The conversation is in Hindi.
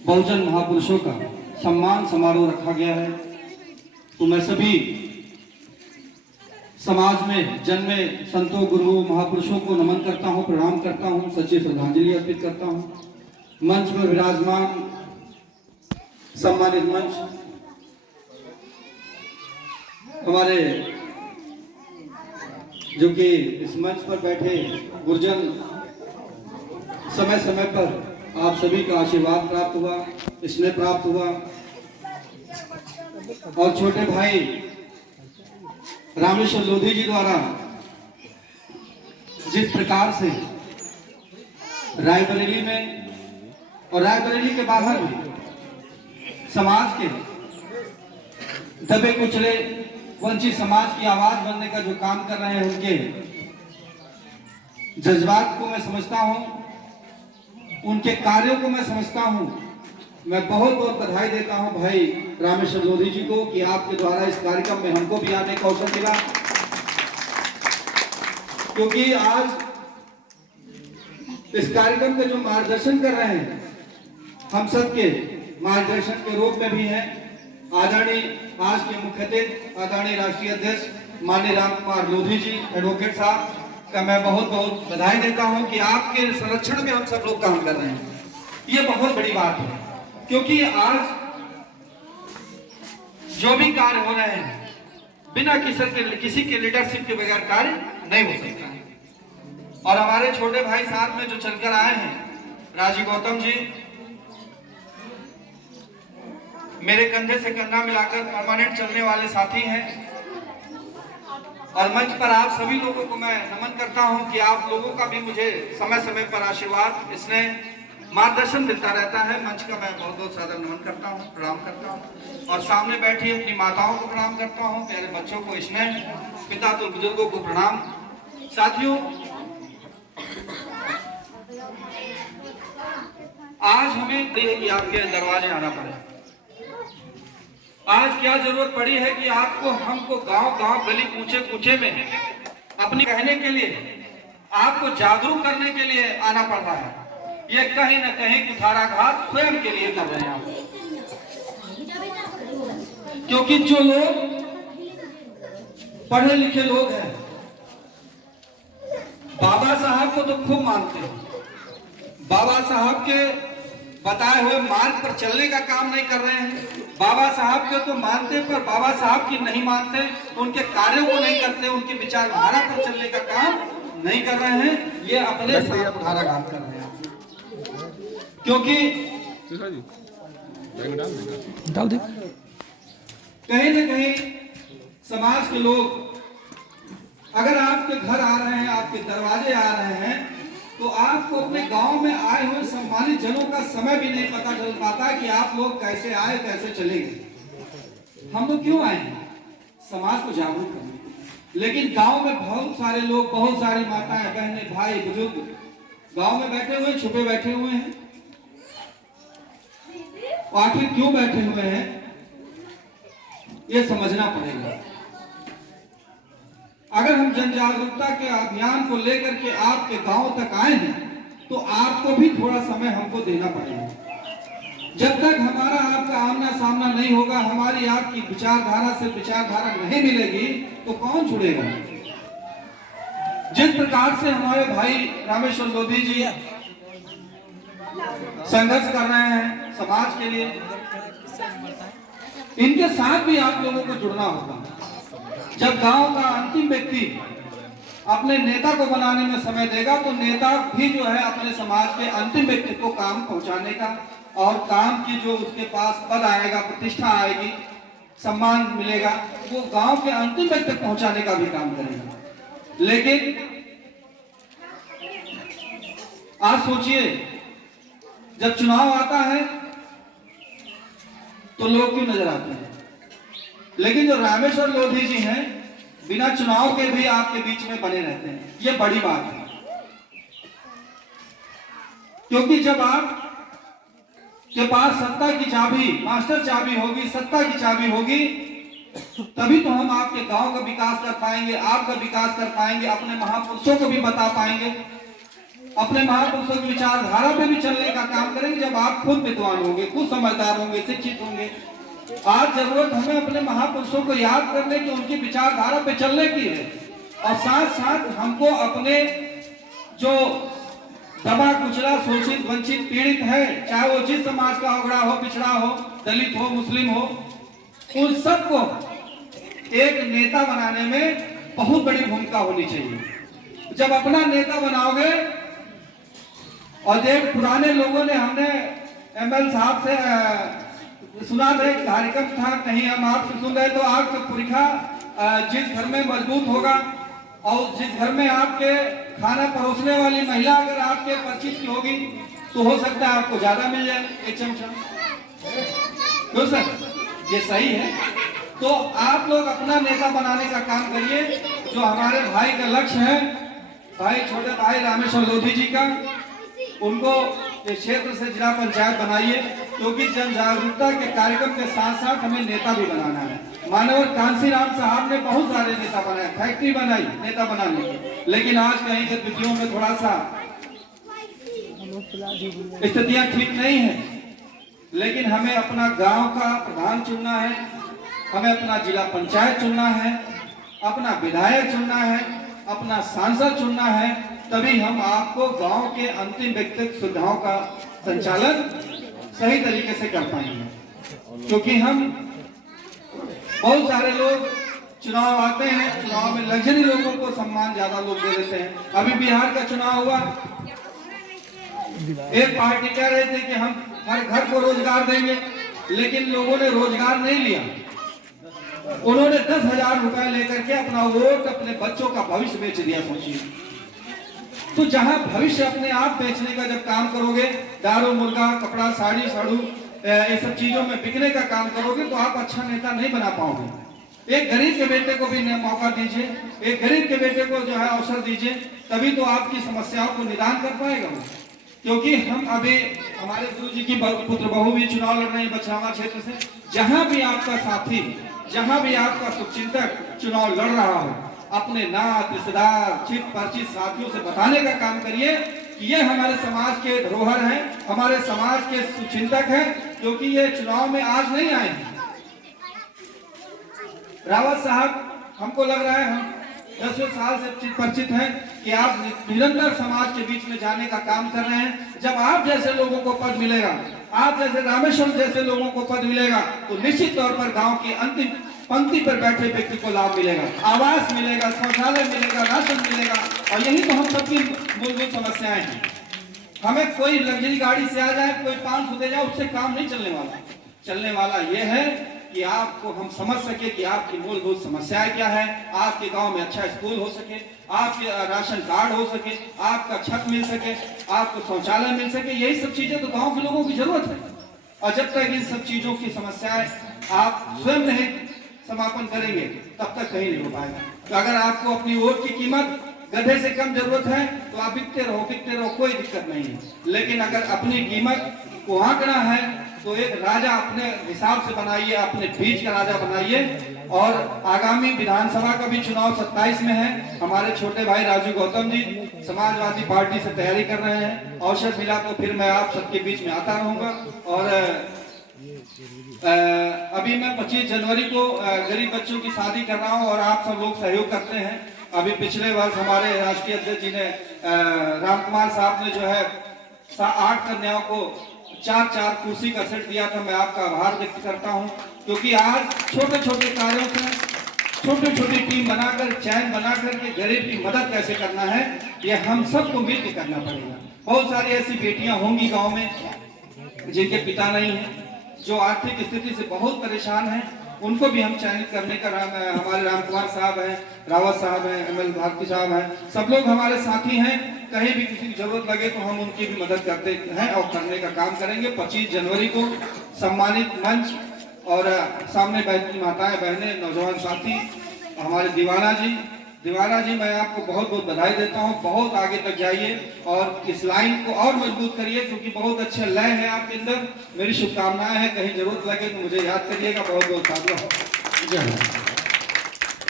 बहुजन महापुरुषों का सम्मान समारोह रखा गया है। तो मैं सभी समाज में जन्मे संतों, गुरुओं, महापुरुषों को नमन करता हूं, प्रणाम करता हूं, सच्ची श्रद्धांजलि अर्पित करता हूं। मंच पर विराजमान सम्मानित मंच हमारे जो कि इस मंच पर बैठे गुरुजन, समय समय पर आप सभी का आशीर्वाद प्राप्त हुआ, स्नेह प्राप्त हुआ। और छोटे भाई रामेश्वर लोधी जी द्वारा जिस प्रकार से रायबरेली में और रायबरेली के बाहर भी समाज के दबे कुचले वंचित समाज की आवाज बनने का जो काम कर रहे हैं, उनके जज्बात को मैं समझता हूं, उनके कार्यों को मैं समझता हूं। मैं बहुत बहुत बधाई देता हूं भाई रामेश्वर लोधी जी को कि आपके द्वारा इस कार्यक्रम में हमको भी आने का अवसर मिला, क्योंकि आज इस कार्यक्रम का जो मार्गदर्शन कर रहे हैं, हम सबके मार्गदर्शन के रूप में भी हैं आदरणीय आज के मुख्य अतिथि आदरणीय राष्ट्रीय अध्यक्ष माननीय राम कुमार लोधी जी एडवोकेट साहब का मैं बहुत बहुत बधाई देता हूं कि आपके संरक्षण में हम सब लोग काम कर रहे हैं। ये बहुत बड़ी बात है, क्योंकि आज जो भी कार्य हो रहे हैं बिना किसी के लीडरशिप के बगैर कार्य नहीं हो सकता है। और हमारे छोटे भाई साथ में जो चलकर आए हैं, राजीव गौतम जी मेरे कंधे से कंधा मिलाकर परमानेंट चलने वाले साथी हैं। और मंच पर आप सभी लोगों को मैं नमन करता हूं कि आप लोगों का भी मुझे समय समय पर आशीर्वाद, स्नेह, मार्गदर्शन मिलता रहता है। मंच का मैं बहुत बहुत सादर नमन करता हूं, प्रणाम करता हूं। और सामने बैठी अपनी माताओं को प्रणाम करता हूं, प्यारे बच्चों को स्नेह, पिता तो बुजुर्गों को प्रणाम। साथियों, आज हमें कि आपके दरवाजे आना पड़े। आज क्या जरूरत पड़ी है कि आपको हमको गांव गांव गली कूचे कूचे में अपनी कहने के लिए, आपको जागरूक करने के लिए आना पड़ रहा है। ये कहीं न कहीं कुठाराघात स्वयं के लिए कर रहे हैं आप, क्योंकि जो लोग पढ़े लिखे लोग हैं बाबा साहब को तो खूब मानते हैं, बाबा साहब के बताए हुए मार्ग पर चलने का काम नहीं कर रहे हैं। बाबा साहब के तो मानते, पर बाबा साहब की नहीं मानते, उनके कार्यों को नहीं करते, उनकी विचारधारा पर चलने का काम नहीं कर रहे हैं। ये अपने साथ कुठाराघात कर रहे हैं, क्योंकि कहीं न कहीं समाज के लोग अगर आपके घर आ रहे हैं, आपके दरवाजे आ रहे हैं, तो आपको अपने गांव में आए हुए सम्मानित जनों का समय भी नहीं पता चल पाता कि आप लोग कैसे आए, कैसे चले गए। हम लोग क्यों आए हैं? समाज को जागरूक करने। लेकिन गांव में बहुत सारे लोग, बहुत सारी माताएं, बहनें, भाई, बुजुर्ग गांव में बैठे हुए, छुपे बैठे हुए हैं। आखिर क्यों बैठे हुए हैं, ये समझना पड़ेगा। अगर हम जन जागरूकता के अभियान को लेकर के आपके गांव तक आए हैं, तो आपको भी थोड़ा समय हमको देना पड़ेगा। जब तक हमारा आपका आमना सामना नहीं होगा, हमारी आपकी विचारधारा से विचारधारा नहीं मिलेगी, तो कौन छुड़ेगा? जिस प्रकार से हमारे भाई रामेश्वर लोधी जी संघर्ष कर रहे हैं समाज के लिए, इनके साथ भी आप लोगों को जुड़ना होगा। जब गांव का अंतिम व्यक्ति अपने नेता को बनाने में समय देगा, तो नेता भी जो है अपने समाज के अंतिम व्यक्ति को काम पहुंचाने का, और काम की जो उसके पास पद आएगा, प्रतिष्ठा आएगी, सम्मान मिलेगा, वो गांव के अंतिम व्यक्ति तक पहुंचाने का भी काम करेगा। लेकिन आज सोचिए, जब चुनाव आता है तो लोग क्यों नजर आते हैं, लेकिन जो रामेश्वर लोधी जी हैं बिना चुनाव के भी आपके बीच में बने रहते हैं। ये बड़ी बात है, क्योंकि जब आप के पास सत्ता की चाबी, मास्टर चाबी होगी, सत्ता की चाबी होगी, तभी तो हम आपके गांव का विकास कर पाएंगे, आपका विकास कर पाएंगे, अपने महापुरुषों को भी बता पाएंगे, अपने महापुरुषों की विचारधारा पे भी चलने का काम करेंगे जब आप खुद विद्वान होंगे, खुद समझदार होंगे, शिक्षित होंगे। आज जरूरत हमें अपने महापुरुषों को याद करने की, उनकी विचारधारा पे चलने की है, और साथ साथ हमको अपने जो दबा कुचला, शोषित, वंचित, पीड़ित है, चाहे वो जिस समाज का उगड़ा हो, पिछड़ा हो, दलित हो, मुस्लिम हो, उन सबको एक नेता बनाने में बहुत बड़ी भूमिका होनी चाहिए। जब अपना नेता बनाओगे, और देख पुराने लोगों ने, हमने एमएल साहब से सुना था, एक कार्यक्रम था, कहीं हम आपसे सुन रहे तो आपका पुरखा जिस घर में मजबूत होगा और जिस घर में आपके खाना परोसने वाली महिला अगर आपके परिचित की होगी तो हो सकता है आपको ज्यादा मिल जाए एक चमचा। क्यों सर, ये सही है। तो आप लोग अपना नेता बनाने का काम करिए। जो हमारे भाई का लक्ष्य है, भाई छोटे भाई रामेश्वर लोधी जी का, उनको इस क्षेत्र से जिला पंचायत बनाइए, क्योंकि जन जागरूकता के कार्यक्रम के साथ साथ हमें नेता भी बनाना है। मानवर कांसीराम साहब ने बहुत सारे नेता बनाए, फैक्ट्री बनाई नेता बनाने की, लेकिन आज कहीं गतिविधियों में थोड़ा सा स्थितियां ठीक नहीं है। लेकिन हमें अपना गांव का प्रधान चुनना है, हमें अपना जिला पंचायत चुनना है, अपना विधायक चुनना है, अपना सांसद चुनना है, तभी हम आपको गांव के अंतिम व्यक्तिगत सुविधाओं का संचालन सही तरीके से कर पाएंगे। क्योंकि हम बहुत सारे लोग चुनाव आते हैं, चुनाव में लग्जरी लोगों को सम्मान ज्यादा लोग दे देते हैं। अभी बिहार का चुनाव हुआ, एक पार्टी कह रहे थे कि हम हर घर को रोजगार देंगे, लेकिन लोगों ने रोजगार नहीं लिया। उन्होंने 10,000 रुपए लेकर के अपना वोट, अपने बच्चों का भविष्य बेच दिया। सोचिए, तो जहां भविष्य अपने आप बेचने का जब काम करोगे, दारू, मुर्गा, कपड़ा, साड़ी, साड़ू, ये सब चीजों में बिकने का काम करोगे, तो आप अच्छा नेता नहीं बना पाओगे। एक गरीब के बेटे को भी मौका दीजिए, एक गरीब के बेटे को जो है अवसर दीजिए, तभी तो आपकी समस्याओं को निदान कर पाएगा वो। क्योंकि हम अभी, हमारे गुरु जी की पुत्र बहू भी चुनाव लड़ रहे हैं बछरावा क्षेत्र से। जहां भी आपका साथी, जहां भी आपका शुभचिंतक चुनाव लड़ रहा हो, अपने नात, रिश्तेदार, चित परिचित साथियों से बताने का काम करिए कि ये हमारे समाज के धरोहर हैं, हमारे समाज के शुभचिंतक हैं, क्योंकि ये चुनाव में आज नहीं आए हैं। रावत साहब, हमको लग रहा है हम 10 साल से परिचित हैं कि आप निरंतर समाज के बीच में जाने का काम कर रहे हैं। जब आप जैसे लोगों को पद मिलेगा, आप जैसे रामेश्वर जैसे लोगों को पद मिलेगा, तो निश्चित तौर पर गांव की अंतिम पंक्ति पर बैठे व्यक्ति को लाभ मिलेगा, आवास मिलेगा, शौचालय मिलेगा, राशन मिलेगा। और यही तो हम सबकी मूलभूत समस्याएं हैं। हमें कोई लग्जरी गाड़ी से आ जाए, कोई 500 दे जाए, उससे काम नहीं चलने वाला। चलने वाला यह है कि आपको हम समझ सके कि आपकी मूलभूत समस्याएं क्या है, आपके गांव में अच्छा स्कूल हो सके, आपके राशन कार्ड हो सके, आपका छत मिल सके, आपको शौचालय मिल सके। यही सब चीजें तो गांव के लोगों की जरूरत है। और जब तक इन सब चीजों की समस्याएं आप स्वयं नहीं समापन करेंगे, तब तक कहीं नहीं हो पाएगा। तो अगर आपको अपनी वोट की कीमत गधे से कम जरूरत है, तो आप बिकते रहो, कोई दिक्कत नहीं है। लेकिन अगर अपनी कीमत को आंकना है, तो एक राजा अपने हिसाब से बनाइए, अपने बीच का राजा बनाइए। और आगामी विधानसभा का भी चुनाव 27 में है। हमारे छोटे भाई राजू गौतम जी समाजवादी पार्टी से तैयारी कर रहे हैं। अवसर मिला तो फिर मैं आप सबके बीच में आता रहूंगा। और अभी मैं 25 जनवरी को गरीब बच्चों की शादी कर रहा हूं, और आप सब लोग सहयोग करते हैं। अभी पिछले वर्ष हमारे राष्ट्रीय अध्यक्ष जी ने, राम कुमार साहब ने, जो है 8 कन्याओं को 4-4 कुर्सी का सेट दिया था। मैं आपका आभार व्यक्त करता हूं, क्योंकि आज छोटे छोटे कार्यों से, छोटी छोटी टीम बनाकर, चैन बनाकर के गरीब की मदद कैसे करना है, ये हम सबको मिलकर करना पड़ेगा। बहुत सारी ऐसी बेटियां होंगी गांव में जिनके पिता नहीं है, जो आर्थिक स्थिति से बहुत परेशान हैं, उनको भी हम चयनित करने का हमारे राम कुमार साहब हैं, रावत साहब हैं, एमएल भारती साहब हैं, सब लोग हमारे साथी हैं। कहीं भी किसी की जरूरत लगे तो हम उनकी भी मदद करते हैं और करने का काम करेंगे। 25 जनवरी को सम्मानित मंच और सामने बैठती माताएं, बहनें, नौजवान साथी, हमारे दीवाना जी, मैं आपको बहुत बहुत बधाई देता हूं। बहुत आगे तक जाइए और इस लाइन को और मजबूत करिए, क्योंकि बहुत अच्छे लय है आपके अंदर। मेरी शुभकामनाएं हैं, कहीं जरूरत लगे तो मुझे याद करिएगा। बहुत बहुत साधु। जय हिंद।